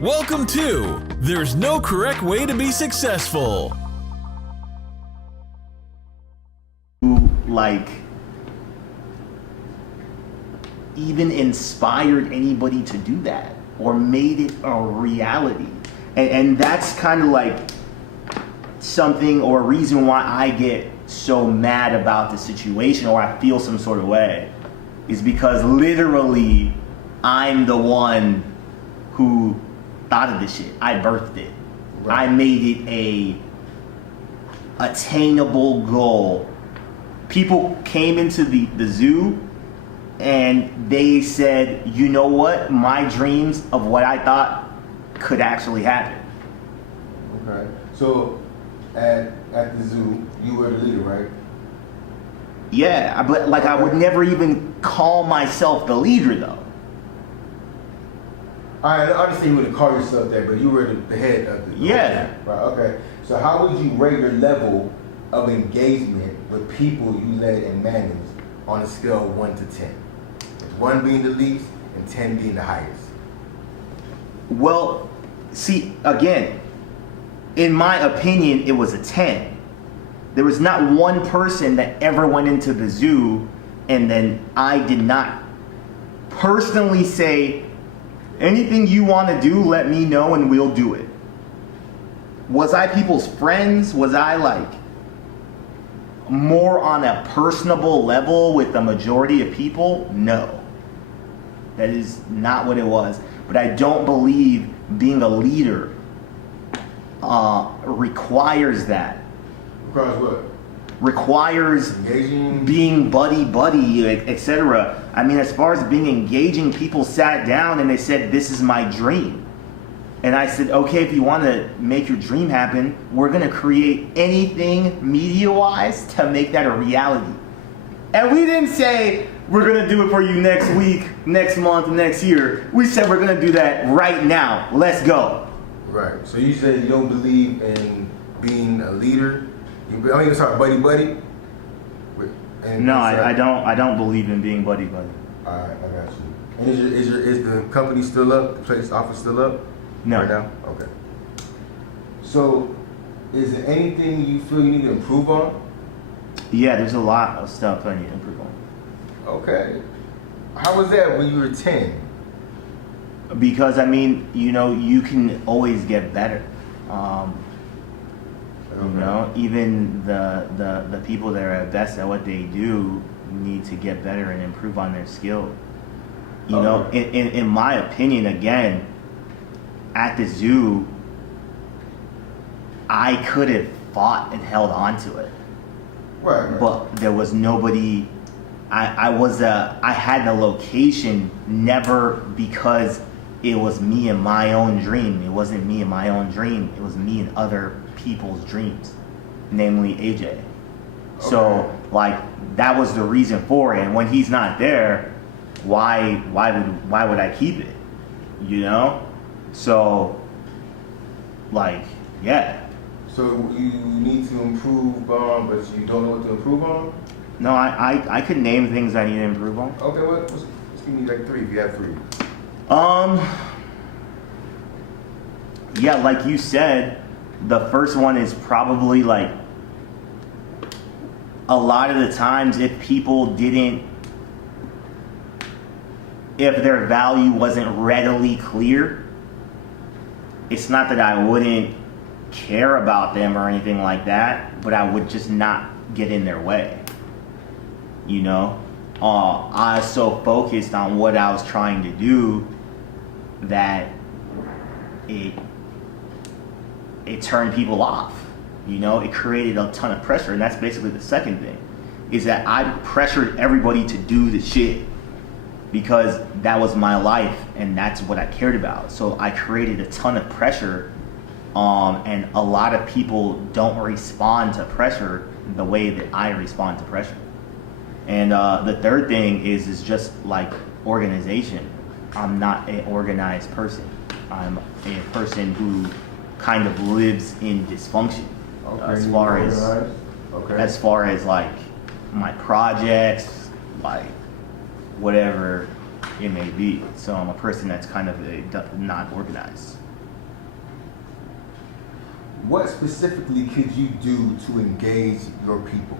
Welcome to There's No Correct Way to Be Successful. Like, even inspired anybody to do that or made it a reality. And that's kind of like something or a reason why I get so mad about the situation or I feel some sort of way, is because literally I'm the one who thought of this shit. I birthed it. Right. I made it a attainable goal. People came into the zoo and they said, you know what? My dreams of what I thought could actually happen. Okay. So at the zoo, you were the leader, right? Yeah, but like I would never even call myself the leader though. I understand you wouldn't call yourself that, but you were the head of the Yeah. Right, okay. So how would you rate your level of engagement with people you led and managed on a scale of 1 to 10? With 1 being the least and 10 being the highest. Well, see, again, in my opinion, it was a 10. There was not one person that ever went into the zoo and then I did not personally say, anything you want to do, let me know and we'll do it. Was I people's friends? Was I like more on a personable level with the majority of people? No. That is not what it was. But I don't believe being a leader requires that. Requires what? Requires engaging, being buddy, etc. I mean, as far as being engaging, people sat down and they said, this is my dream. And I said, okay, if you want to make your dream happen, we're going to create anything media-wise to make that a reality. And we didn't say, we're going to do it for you next week, next month, next year. We said, we're going to do that right now. Let's go. Right. So you said you don't believe in being a leader? I mean, sorry, buddy. No, I don't believe in being buddy. All right, I got you. And is the company still up? The place office still up? No. Right now? Okay. So, is there anything you feel you need to improve on? Yeah, there's a lot of stuff I need to improve on. Okay. How was that when you were 10? Because, I mean, you know, you can always get better. You know, even the people that are best at what they do need to get better and improve on their skill. You know, in my opinion, again, at the zoo, I could have fought and held on to it. Right. But there was nobody. I had the location never because it was me and my own dream. It wasn't me and my own dream. It was me and other people's dreams, namely AJ. Okay. So like that was the reason for it. And when he's not there, why would I keep it? You know? So like, yeah. So you need to improve on, but you don't know what to improve on? No, I could name things I need to improve on. Okay, let's give me like 3 if you have 3. Yeah, like you said, the first one is probably like a lot of the times if their value wasn't readily clear, it's not that I wouldn't care about them or anything like that, but I would just not get in their way. You know, I was so focused on what I was trying to do that it turned people off. You know, it created a ton of pressure, and that's basically the second thing, is that I pressured everybody to do the shit because that was my life and that's what I cared about. So I created a ton of pressure, and a lot of people don't respond to pressure the way that I respond to pressure. And the third thing is just like organization. I'm not an organized person. I'm a person who kind of lives in dysfunction. As far as like my projects, like whatever it may be. So I'm a person that's kind of not organized. what specifically could you do to engage your people?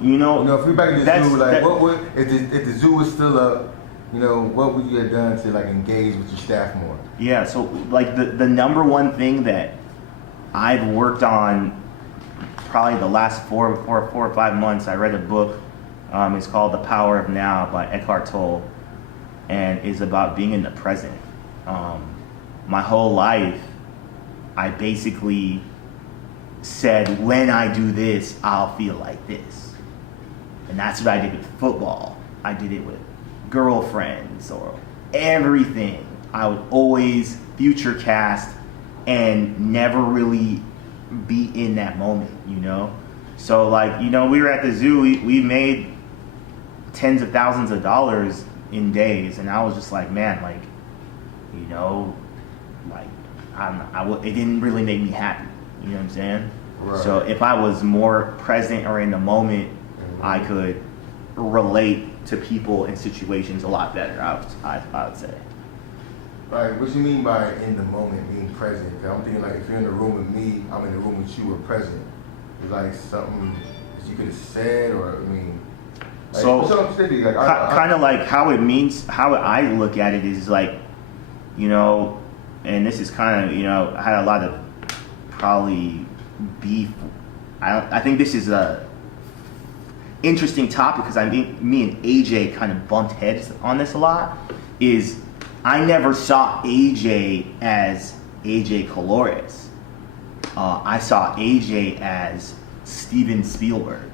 You know, if we're back at the that's- zoo, like that- what would if the zoo was still up, what would you have done to like engage with your staff more? Yeah, so like the number one thing that I've worked on probably the last four or 5 months, I read a book. It's called The Power of Now by Eckhart Tolle, and is about being in the present. My whole life, I basically said, when I do this, I'll feel like this. And that's what I did with football. I did it with girlfriends or everything. I would always future cast and never really be in that moment, So like, we were at the zoo, we made tens of thousands of dollars in days, and I was just like, man, like, it didn't really make me happy. You know what I'm saying? Right. So if I was more present or in the moment, I could relate to people and situations a lot better. I would say. Right. What you mean by in the moment, being present? 'Cause I'm thinking like if you're in the room with me, I'm in the room with you, we're present. It's like something that you could have said, or like, So specific, like, kind of like how I look at it is like, and this is kind of, I had a lot of probably beef. I think this is a interesting topic because me and AJ kind of bumped heads on this a lot. Is I never saw AJ as AJ Colores. I saw AJ as Steven Spielberg.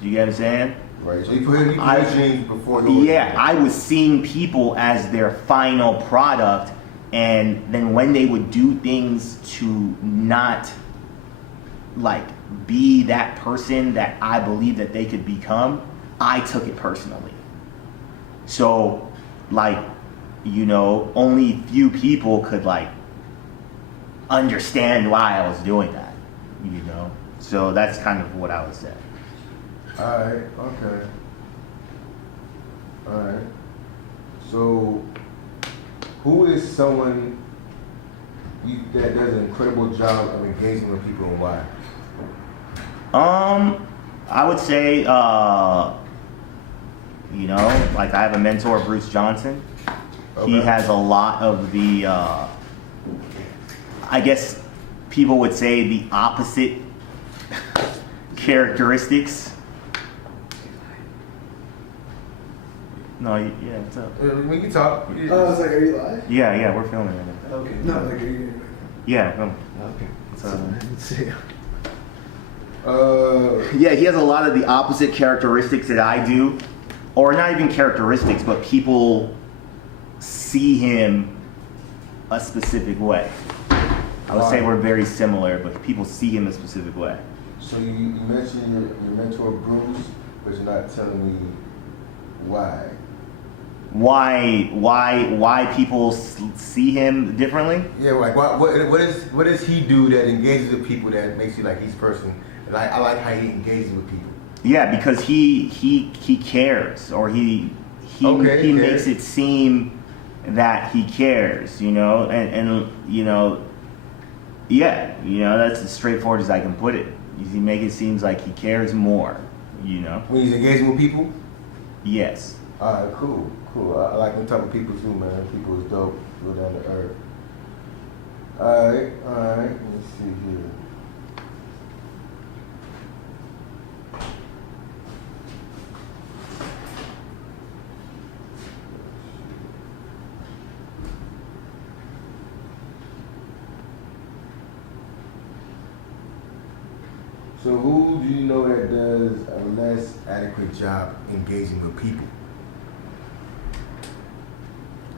Do you get what I'm saying? Right. So you put your dreams before yours. Yeah, I was seeing people as their final product, and then when they would do things to not like be that person that I believe that they could become, I took it personally. So like, only few people could like understand why I was doing that, So that's kind of what I would say. Alright, okay. Alright. So, who is someone that does an incredible job of engaging with people and why? I would say, like I have a mentor, Bruce Johnson. Okay. He has a lot of the, I guess people would say the opposite characteristics. No, yeah, what's up? We can talk. I was like, are you live? Yeah, we're filming it. Okay. No, like, are you? Yeah, film. Okay. What's up? Let's see. Yeah, he has a lot of the opposite characteristics that I do, or not even characteristics, but people see him a specific way. I would say we're very similar, but people see him a specific way. So you mentioned your mentor Bruce, but you're not telling me why. Why people see him differently? Yeah, like what does he do that engages with people that makes you like he's person? Like I like how he engages with people. Yeah, because he cares, or he makes it seem that he cares, and that's as straightforward as I can put it. He make it seems like he cares more, When he's engaging with people? Yes. Alright, cool. I like them type of people too, man. People is dope. Go down to earth. Alright. Let's see here. So who do you know that does a less adequate job engaging with people?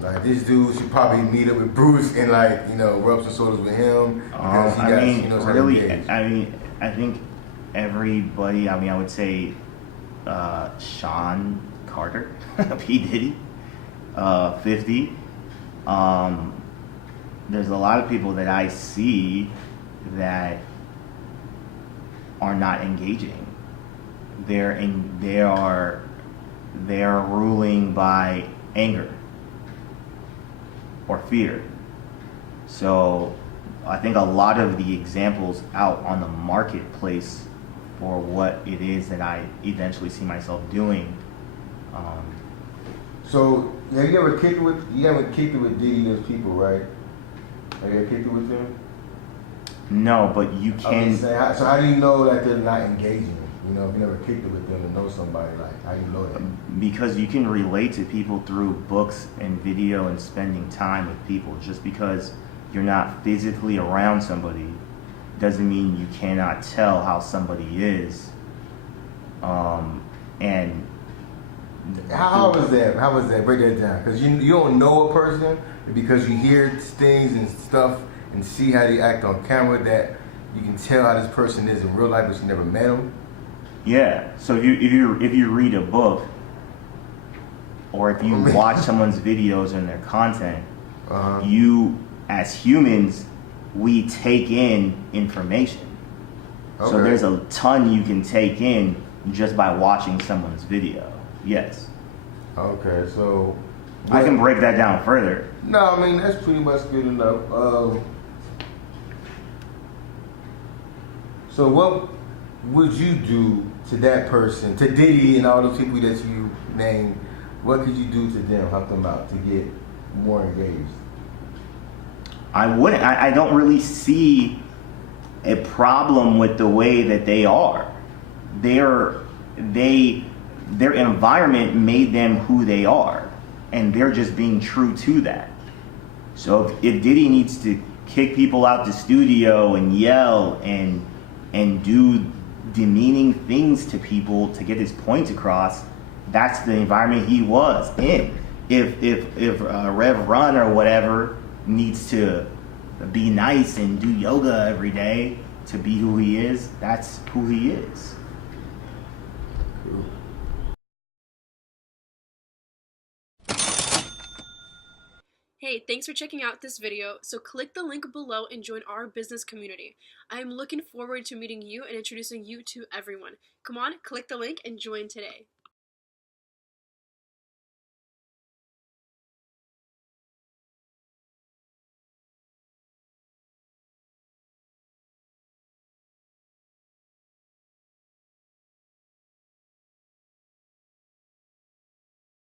Like this dude should probably meet up with Bruce and rub some shoulders with him because he knows how to engage. I think everybody. I would say Sean Carter, P Diddy, 50. There's a lot of people that I see that are not engaging. They are ruling by anger or fear. So I think a lot of the examples out on the marketplace for what it is that I eventually see myself doing. So have you ever kicked it with Diddy and those people, right? Have you ever kicked it with them? No, but you I can. mean, so how do you know that they're not engaging? You know, if you never kicked it with them and know somebody, like, how do you know that? Because you can relate to people through books and video and spending time with people. Just because you're not physically around somebody doesn't mean you cannot tell how somebody is. And How was that? How was that? Break that down. Because you don't know a person, because you hear things and stuff and see how they act on camera, that you can tell how this person is in real life, but you never met them. yeah, so if you read a book, or if you watch someone's videos and their content, you, as humans, we take in information. Okay. So there's a ton you can take in just by watching someone's video. Yes. Okay, so I can break that down further. no, I mean that's pretty much good enough. So what would you do to that person, to Diddy and all those people that you named? What could you do to them, help them out to get more engaged? I wouldn't. I don't really see a problem with the way that they are. Their environment made them who they are, and they're just being true to that. So if Diddy needs to kick people out the studio and yell and do demeaning things to people to get his point across, that's the environment he was in. If Rev Run or whatever needs to be nice and do yoga every day to be who he is, that's who he is. Cool. Hey, thanks for checking out this video. So click the link below and join our business community. I am looking forward to meeting you and introducing you to everyone. Come on, click the link and join today.